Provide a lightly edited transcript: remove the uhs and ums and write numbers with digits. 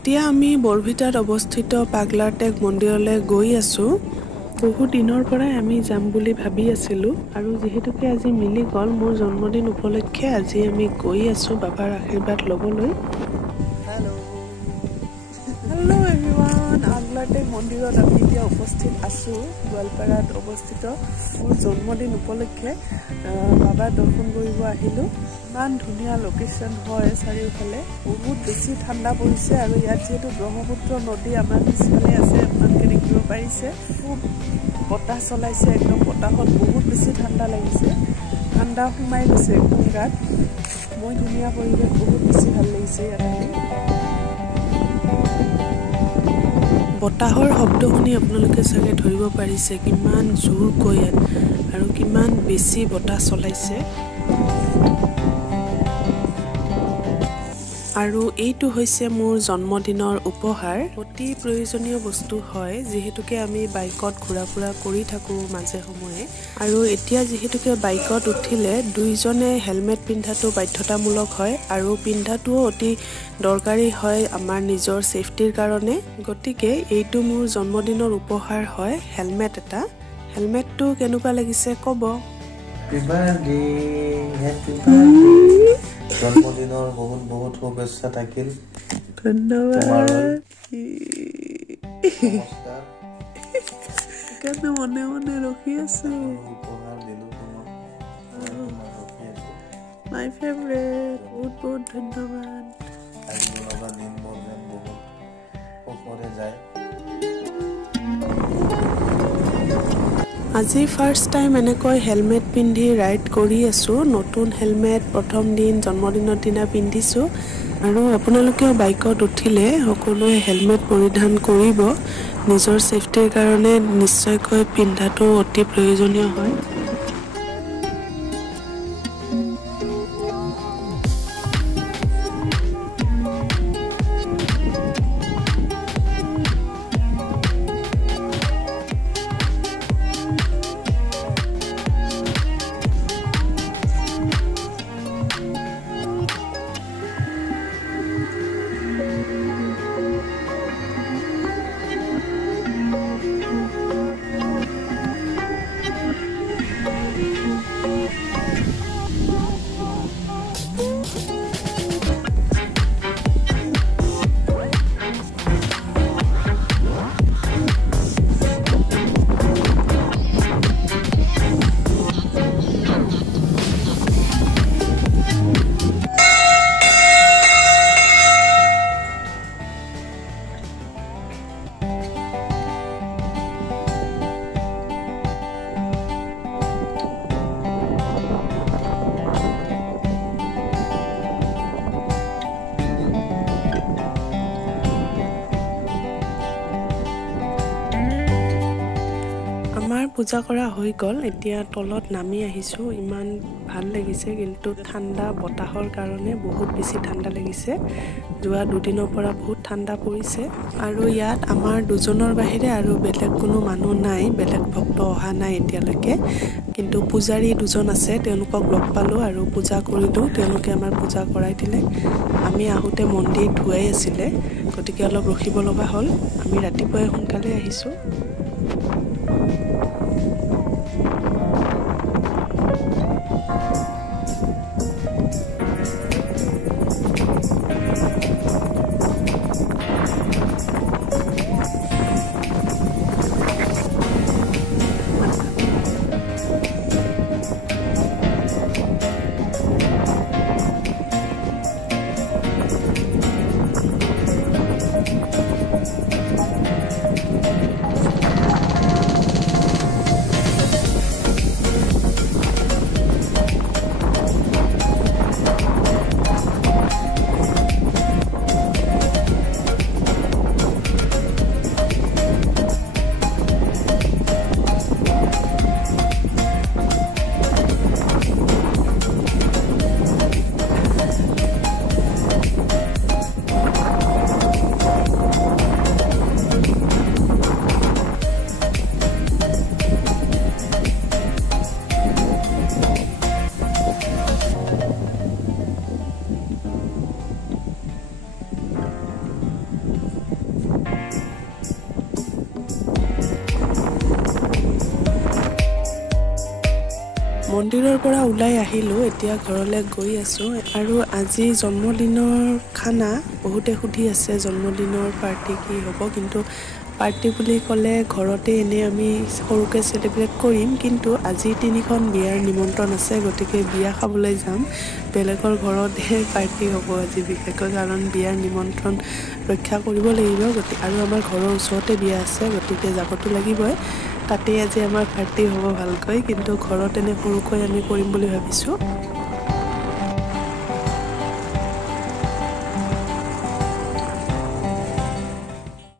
এতিয়া আমি বৰভিটাত অৱস্থিত পাগলাটেক মন্দিৰলৈ গৈ আছো। বহু দিনৰ পৰাই আমি যাম বুলি ভাবি আছিলো আৰু যেহেতুকে আজি মিলি গ'ল মোৰ জন্মদিন উপলক্ষে আজি আমি গৈ আছো বাবাৰ আশীৰ্বাদ ল'বলৈ। হেল্ল' এভৰিৱান, পাগলাটেক মন্দিৰত আমি এতিয়া উপস্থিত আছো। গোৱালপাৰাত অৱস্থিত মোৰ জন্মদিন উপলক্ষে বাবাৰ দৰ্শন কৰিব আহিলো। ইমান ধুনীয়া লোকেশ্যন হয়, চাৰিওফালে বহুত বেছি ঠাণ্ডা পৰিছে আৰু ইয়াত যিহেতু ব্ৰহ্মপুত্ৰ নদী আমাৰ পিছফালে আছে, আপোনালোকে দেখিব পাৰিছে। খুব বতাহ চলাইছে, একদম বতাহত বহুত বেছি ঠাণ্ডা লাগিছে, ঠাণ্ডা সোমাই গৈছে একদম গাত। মই ধুনীয়া পৰিৱেশ, বহুত বেছি ভাল লাগিছে ইয়াত আহি। বতাহৰ শব্দ শুনি আপোনালোকে চাগে ধৰিব পাৰিছে কিমান জোৰকৈ ইয়াত আৰু কিমান বেছি বতাহ চলাইছে। আৰু এইটো হৈছে মোৰ জন্মদিনৰ উপহাৰ, অতি প্ৰয়োজনীয় বস্তু হয় যিহেতুকে আমি বাইকত ঘূৰা ফুৰা কৰি থাকোঁ মাজে সময়ে। আৰু এতিয়া যিহেতুকে বাইকত উঠিলে দুইজনে হেলমেট পিন্ধাটো বাধ্যতামূলক হয় আৰু পিন্ধাটোও অতি দৰকাৰী হয় আমাৰ নিজৰ ছেফটিৰ কাৰণে। গতিকে এইটো মোৰ জন্মদিনৰ উপহাৰ হয়, হেলমেট এটা। হেলমেটটো কেনেকুৱা লাগিছে ক'ব। জন্মদিনৰ বহুত বহুত শুভেচ্ছা থাকিল। ধন্যবাদ। মনে মনে ৰখি আছো। মাই ফেভৰেট, বহুত বহুত ধন্যবাদ। আজি ফাৰ্ষ্ট টাইম এনেকৈ হেলমেট পিন্ধি ৰাইড কৰি আছোঁ। নতুন হেলমেট প্ৰথম দিন জন্মদিনৰ দিনা পিন্ধিছোঁ আৰু আপোনালোকেও বাইকত উঠিলে সকলোৱে হেলমেট পৰিধান কৰিব। নিজৰ ছেফটিৰ কাৰণে নিশ্চয়কৈ পিন্ধাটো অতি প্ৰয়োজনীয় হয়। আমাৰ পূজা কৰা হৈ গ'ল, এতিয়া তলত নামি আহিছোঁ। ইমান ভাল লাগিছে, কিন্তু ঠাণ্ডা বতাহৰ কাৰণে বহুত বেছি ঠাণ্ডা লাগিছে। যোৱা দুদিনৰ পৰা বহুত ঠাণ্ডা পৰিছে আৰু ইয়াত আমাৰ দুজনৰ বাহিৰে আৰু বেলেগ কোনো মানুহ নাই, বেলেগ ভক্ত অহা নাই এতিয়ালৈকে। কিন্তু পূজাৰী দুজন আছে, তেওঁলোকক লগ পালোঁ আৰু পূজা কৰিলোঁ। তেওঁলোকে আমাৰ পূজা কৰাই দিলে। আমি আহোঁতে মন্দিৰ ধুৱাই আছিলে, গতিকে অলপ ৰখিব লগা হ'ল। আমি ৰাতিপুৱাই সোনকালে আহিছোঁ। মন্দিৰৰ পৰা ওলাই আহিলোঁ, এতিয়া ঘৰলৈ গৈ আছোঁ। আৰু আজি জন্মদিনৰ খানা, বহুতে সুধি আছে জন্মদিনৰ পাৰ্টি কি হ'ব, কিন্তু পাৰ্টি বুলি ক'লে ঘৰতে এনেই আমি সৰুকৈ চেলিব্ৰেট কৰিম, কিন্তু আজি 3খন বিয়াৰ নিমন্ত্ৰণ আছে, গতিকে বিয়া খাবলৈ যাম। বেলেগৰ ঘৰতহে পাৰ্টি হ'ব আজি বিশেষকৈ, কাৰণ বিয়াৰ নিমন্ত্ৰণ ৰক্ষা কৰিব লাগিব। আৰু আমাৰ ঘৰৰ ওচৰতে বিয়া আছে, গতিকে যাবতো লাগিবই। তাতেই আজি আমাৰ পাৰ্টি হ'ব ভালকৈ, কিন্তু ঘৰত এনে সৰুকৈ আমি কৰিম বুলি ভাবিছোঁ।